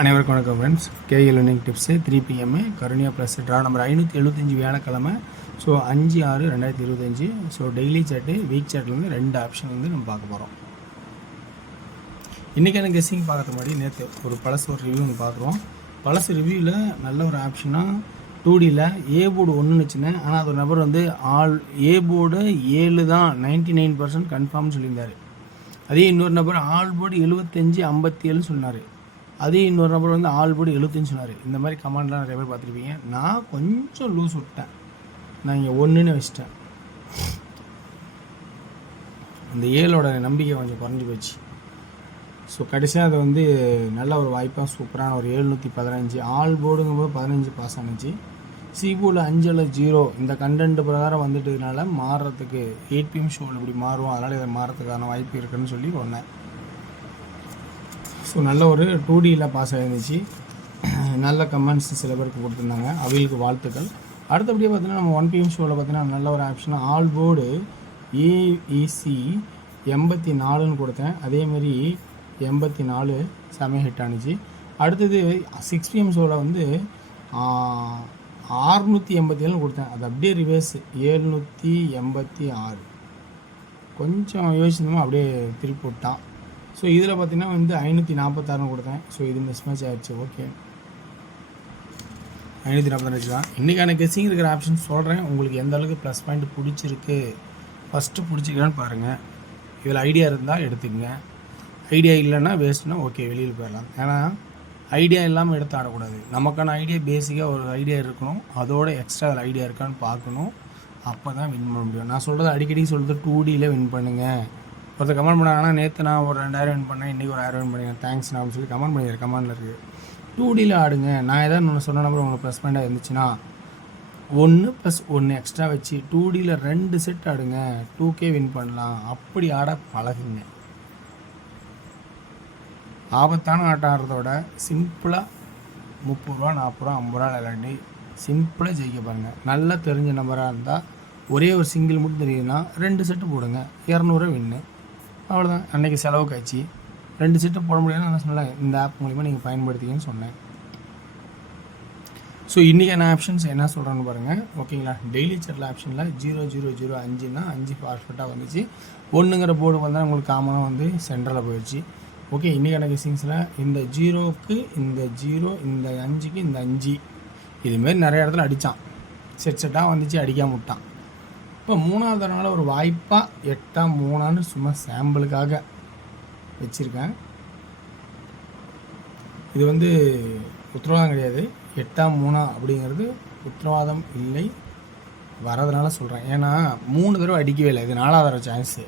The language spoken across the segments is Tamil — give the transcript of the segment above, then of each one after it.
அனைவருக்கும் வணக்கம் friends. KL winning tips 3 PM Karunya plus draw number 575 வியாழக்கிழமை. So 5/6/2025. So daily chart week சார்ட்லேருந்து 2 ஆப்ஷன் வந்து நம்ம பார்க்க போகிறோம். இன்றைக்கான கெஸ்ஸிங் பார்க்கறது மாதிரி நேற்று ஒரு பழசு ஒரு ரிவ்யூ ஒன்று பார்க்குறோம். பழசு ரிவ்யூவில் நல்ல ஒரு ஆப்ஷனாக 2Dயில் ஏ போர்டு ஒன்றுன்னு வச்சுனேன். ஆனால் அது ஒரு நபர் வந்து ஏ போர்டு 7 தான் 99% கன்ஃபார்ம்னு சொல்லியிருந்தார். அதே இன்னொரு நபர் ஆல் போர்டு 75/57 சொன்னார். அதே இன்னொரு நபர் வந்து ஆல் போர்டு 75 சொன்னார். இந்த மாதிரி கமாண்ட்லாம் நிறைய பேர் பார்த்துருப்பீங்க. நான் கொஞ்சம் லூஸ் விட்டேன். நான் இங்கே 1ன்னு வச்சிட்டேன். அந்த 7ஓட நம்பிக்கை கொஞ்சம் குறைஞ்சி போச்சு. ஸோ கடைசியாக அது வந்து நல்ல ஒரு வாய்ப்பாக சூப்பரான ஒரு 715 ஆல் போர்டுங்கும்போது 15 பாஸ் ஆனிச்சு. சி போர்டில் 5/0 இந்த கண்டென்ட் பிரகாரம் வந்துட்டதுனால மாறுறதுக்கு 8 PM ஷோவில் இப்படி மாறுவோம், அதனால் இதை மாறுறதுக்கான வாய்ப்பு இருக்குதுன்னு சொல்லி சொன்னேன். ஸோ நல்ல ஒரு 2Dயில் பாஸ் ஆகிருந்துச்சு. நல்ல கமெண்ட்ஸ் சில பேருக்கு கொடுத்துருந்தாங்க, அவங்களுக்கு வாழ்த்துக்கள். அடுத்தபடியாக பார்த்தீங்கன்னா நம்ம 1 PM ஷோவில் பார்த்தீங்கன்னா நல்ல ஒரு ஆப்ஷனாக ஆல் போர்டு ஏஇசி 84ன்னு கொடுத்தேன். அதேமாரி 84 செமையாக ஹிட் ஆனிச்சு. அடுத்தது 6 PM ஷோவில் வந்து 687 கொடுத்தேன். அது அப்படியே ரிவர்ஸ் 786 கொஞ்சம் யோசிச்சோம்னா அப்படியே திருப்பி விட்டான். ஸோ இதில் பார்த்திங்கன்னா வந்து 546 கொடுத்தேன். ஸோ இது மிஸ் மேட்ச் ஆகிடுச்சு. ஓகே, 546 தான். இன்றைக்கான கெஸ்ஸிங் இருக்கிற ஆப்ஷன் சொல்கிறேன். உங்களுக்கு எந்த அளவுக்கு ப்ளஸ் பாயிண்ட் பிடிச்சிருக்கு, ஃபஸ்ட்டு பிடிச்சிக்கலான்னு பாருங்கள். இதில் ஐடியா இருந்தால் எடுத்துக்கங்க. ஐடியா இல்லைன்னா வேஸ்ட்னா ஓகே, வெளியில் போயிடலாம். ஏன்னா ஐடியா இல்லாமல் எடுத்து ஆடக்கூடாது. நமக்கான ஐடியா பேசிக்காக ஒரு ஐடியா இருக்கணும், அதோட எக்ஸ்ட்ரா அதில் ஐடியா இருக்கான்னு பார்க்கணும். அப்போ தான் வின் பண்ண முடியும். நான் சொல்கிறது அடிக்கடி சொல்கிறது 2Dயில் வின் பண்ணுங்கள். ஒருத்தர் கமெண்ட் பண்ணாங்கன்னா நேற்று நான் ஒரு 2000 வின் பண்ணேன், இன்றைக்கி ஒரு 1000 வின் பண்ணிங்க தேங்க்ஸ் நான் சொல்லி கமெண்ட் பண்ணிடுறேன். கமெண்டில் இருக்குது 2Dயில் ஆடுங்க. நான் ஏதாவது ஒன்று சொன்ன நம்பர் உங்களுக்கு ப்ளஸ் பாயிண்டாக இருந்துச்சுன்னா 1+1 எக்ஸ்ட்ரா வச்சு 2Dயில் 2 செட் ஆடுங்க, 2K வின் பண்ணலாம். அப்படி ஆட பழகுங்க. ஆபத்தான ஆட்டம் ஆடுறதோட சிம்பிளாக 30 ரூபா 40 ரூபா 50 ரூபா விளையாடி சிம்பிளாக ஜெயிக்க பாருங்கள். நல்லா தெரிஞ்ச நம்பராக இருந்தால் ஒரே ஒரு சிங்கிள் மட்டும் தெரியுதுன்னா 2 செட்டு போடுங்க, 200 வின்னு. அவ்வளோதான். அன்றைக்கி செலவுக்கு ஆச்சு. 2 செட்டு போட முடியாதுன்னு நான் சொன்னேன். இந்த ஆப் மூலிமா நீங்கள் பயன்படுத்திங்கன்னு சொன்னேன். ஸோ இன்றைக்கான ஆப்ஷன்ஸ் என்ன சொல்கிறேன்னு பாருங்கள். ஓகேங்களா, டெய்லி சார்ட்டில் ஆப்ஷனில் 0005ன்னா 5 பர்ஃபெக்டாக வந்துச்சு. 1ங்கிற போர்டு வந்தால் உங்களுக்கு காமனாக வந்து சென்ட்ரலில் போயிடுச்சு. ஓகே, இன்றைக்கான கெஸ்ஸிங்ஸில் இந்த 0க்கு இந்த 0, இந்த 5க்கு இந்த 5 இதுமாரி நிறைய இடத்துல அடித்தான். செட்டாக வந்துச்சு, அடிக்காம விட்டான். இப்போ 3வது நாள் ஒரு வாய்ப்பாக 8-3 சும்மா சாம்பிளுக்காக வச்சுருக்கேன். இது வந்து உத்தரவாதம் கிடையாது. 8-3 அப்படிங்கிறது உத்தரவாதம் இல்லை, வரதுனால சொல்கிறேன். ஏன்னா 3 தடவை அடிக்கவே இல்லை. இது 4வது சாய்ஸு.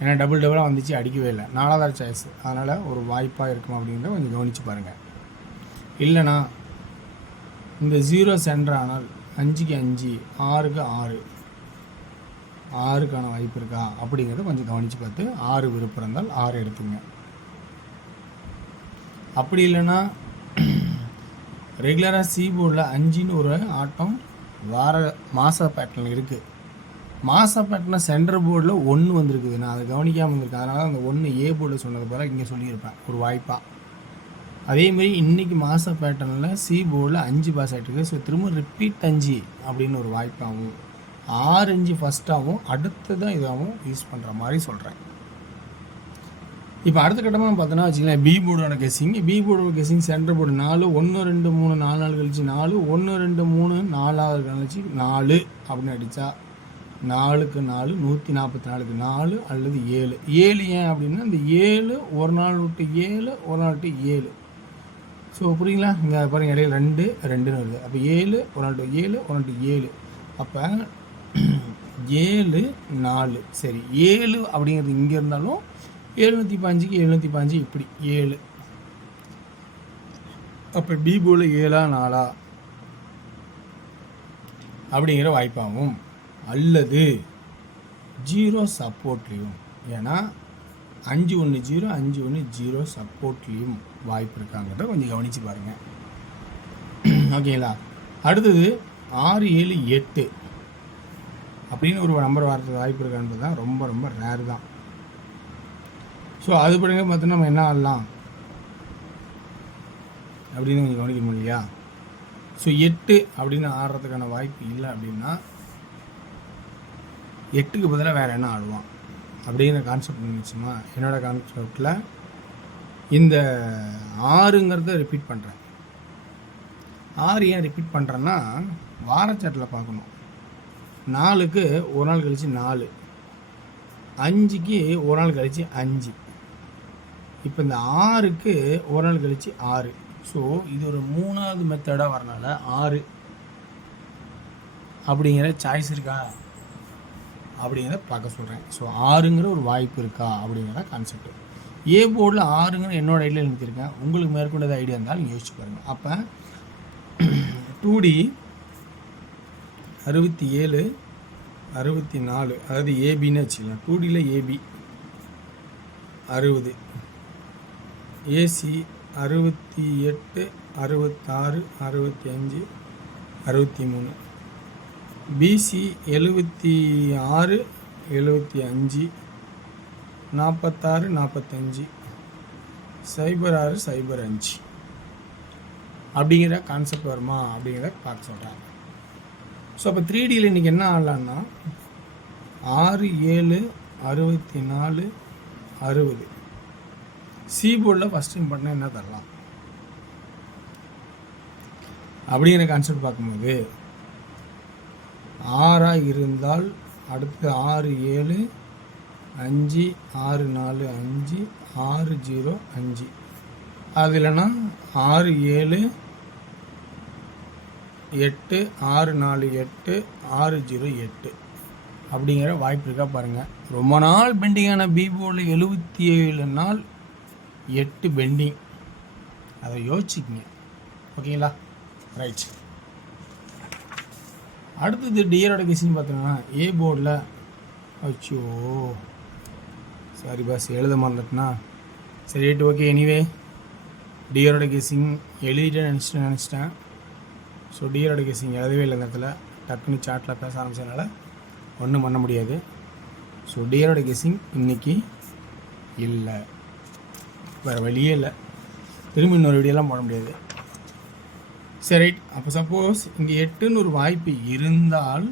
ஏன்னா டபுளாக வந்துச்சு, அடிக்கவே இல்லை. 4வது சாய்ஸ். அதனால் ஒரு வாய்ப்பாக இருக்கும் அப்படிங்கிறத கொஞ்சம் கவனித்து பாருங்கள். இல்லைனா இந்த 0 சென்டர் ஆனால் 5க்கு 5, 6க்கு 6, 6க்கான வாய்ப்பு இருக்கா அப்படிங்கிறத கொஞ்சம் கவனித்து பார்த்து 6 விருப்பம் இருந்தால் 6 எடுத்துங்க. அப்படி இல்லைன்னா ரெகுலராக சி போர்டில் 5ன்னு ஒரு ஆட்டம் மாத பேட்டர்ன் இருக்குது. மாத பேட்டர்னை சென்டர் போர்டில் 1 வந்திருக்குது. நான் அதை கவனிக்காமல் வந்திருக்கேன். அதனால் அந்த 1 ஏ போர்டில் சொன்னது போல் இங்கே சொல்லியிருப்பேன் ஒரு வாய்ப்பாக. அதேமாரி இன்றைக்கி மாத பேட்டர்னில் சி போர்டில் 5 பாஸ் ஆகிட்டுருக்கு. ஸோ திரும்ப ரிப்பீட் 5 அப்படின்னு ஒரு வாய்ப்பாகவும் 6-5 ஃபஸ்ட்டாகவும் அடுத்ததான் இதாகவும் யூஸ் பண்ணுற மாதிரி சொல்கிறேன். இப்போ அடுத்த கட்டமாக பார்த்தோன்னா வச்சுக்கலாம் பி போர்டோட கெஸ்ஸிங். பி போர்டோட கெஸ்ஸிங் சென்டர் போர்டு 4 1 2 3 4 நாள் கழிச்சு 4 1 2 3 4 கழிச்சு 4 அப்படின்னு அடித்தா 4க்கு 4 144க்கு 4 அல்லது 7. 7 ஏன் அப்படின்னா இந்த 7 ஒரு நாள் விட்டு 7 ஒரு நாள் விட்டு 7. ஸோ புரியுங்களா, இங்கே பாருங்கள் இடையில 2 2ன்னு வருது. அப்போ 7 ஒரு நாள் விட்டு 7 ஒரு நாள் விட்டு 7. அப்போ 7 4 சரி 7 அப்படிங்கிறது இங்கே இருந்தாலும் 705க்கு 705 இப்படி 7. அப்போ பி போர்டில் 7 4 அப்படிங்கிற வாய்ப்பாகும். அல்லது 0 சப்போர்ட்லேயும், ஏன்னா 5-1-0 5-1-0 சப்போர்ட்லேயும் வாய்ப்பு இருக்காங்கிறத கொஞ்சம் கவனித்து பாருங்கள். ஓகேங்களா, அடுத்தது 6-7-8 அப்படின்னு ஒரு நம்பர் வரதுக்கு வாய்ப்பு இருக்கான்றது தான் ரொம்ப ரொம்ப ரேர் தான். ஸோ அது படிங்க பார்த்தோன்னா நம்ம என்ன ஆடலாம், அப்படின்னு நீங்கள் கவனிக்கணும் இல்லையா? ஸோ 8 அப்படின்னு ஆடுறதுக்கான வாய்ப்பு இல்லை அப்படின்னா 8க்கு பதிலாக வேறு என்ன ஆடுவான் அப்படிங்கிற கான்செப்ட் இருந்துச்சுமா. என்னோடய கான்செப்டில் இந்த 6ங்கிறத ரிப்பீட் பண்ணுறேன். 6 ஏன் ரிப்பீட் பண்ணுறேன்னா வாரச்சாட்டில் பார்க்கணும். 4க்கு ஒரு நாள் கழித்து 4, 5க்கு ஒரு நாள் கழித்து 5, இப்போ இந்த 6க்கு ஒரு நாள் கழித்து 6. ஸோ இது ஒரு 3வது மெத்தடாக வரனால 6 அப்படிங்கிற சாய்ஸ் இருக்கா அப்படிங்கிறத பார்க்க சொல்கிறேன். ஸோ 6ங்கிற ஒரு வாய்ப்பு இருக்கா அப்படிங்கிற கான்செப்ட். ஏ போர்டில் 6ங்கிற என்னோட ஐடியா நிறுத்திருக்கேன். உங்களுக்கு மேற்கொண்டது ஐடியா இருந்தாலும் நீங்கள் யோசிச்சு பாருங்கள். அப்போ 2D 67 64, அதாவது ஏபின்னு வச்சுக்கலாம். 2Dயில் ஏபி 60, ஏசி 68 66 65 63, பிசி 76 75 46 45 06 05 அப்படிங்கிற கான்செப்ட் வருமா அப்படிங்கிறத பார்க்க சொல்கிறாங்க. ஸோ அப்போ 3Dயில் இன்றைக்கி என்ன ஆடலான்னா 6 7 64 60. சி போர்டில் ஃபஸ்ட் இம்பார்ட்டன் என்ன தரலாம் அப்படிங்கிற கான்செப்ட் பார்க்கும்போது 6 இருந்தால் அடுத்து 6 7 5 6 4 5 6 0 5. அது இல்லைன்னா 6 7 8 6 4 8 6 0 8 அப்படிங்கிற வாய்ப்பு இருக்கா பாருங்கள். ரொம்ப நாள் பெண்டிங்கான பி போர்டில் 77 நாள் 8 பெண்டிங். அதை யோசிச்சுக்கிங்க. ஓகேங்களா? ரைட். அடுத்தது டியரோட கெஸிங் பார்த்தோம்னா ஏ போர்டில் அச்சோ சாரி பாஸ் எழுத மறந்துட்டுனா சரி ரைட் ஓகே. எனிவே டியரோட கெஸிங் எழுதிட்டேன் நினச்சிட்டேன். ஸோ டியரோட கெஸிங் எழுதவே இல்லை. இந்த இடத்துல டக்குன்னு சாட்டில் பேச ஆரம்பிச்சதுனால ஒன்றும் பண்ண முடியாது. ஸோ டியரோட கெஸிங் இன்றைக்கி இல்லை, வேறு வழியே இல்லை. திரும்ப இன்னொரு வீடியோலாம் போட முடியாது. சரி ரைட். அப்போ சப்போஸ் இங்கே 8ன்னு ஒரு வாய்ப்பு இருந்தால்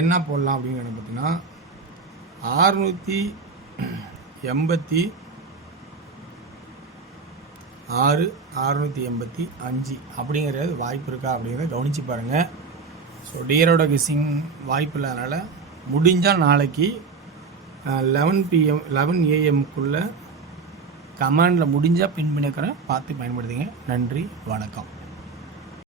என்ன போடலாம் அப்படிங்கிறது பார்த்தீங்கன்னா 686 685 அப்படிங்கிறது வாய்ப்பு இருக்கா அப்படிங்கிறத கவனித்து பாருங்கள். ஸோ டியரோட கெஸிங் வாய்ப்பு இல்லாதனால முடிஞ்சால் நாளைக்கு 11 AM கமாண்டில் முடிஞ்சால் பின் பண்ணிக்கிறேன், பார்த்து பயன்படுத்துங்க. நன்றி, வணக்கம்.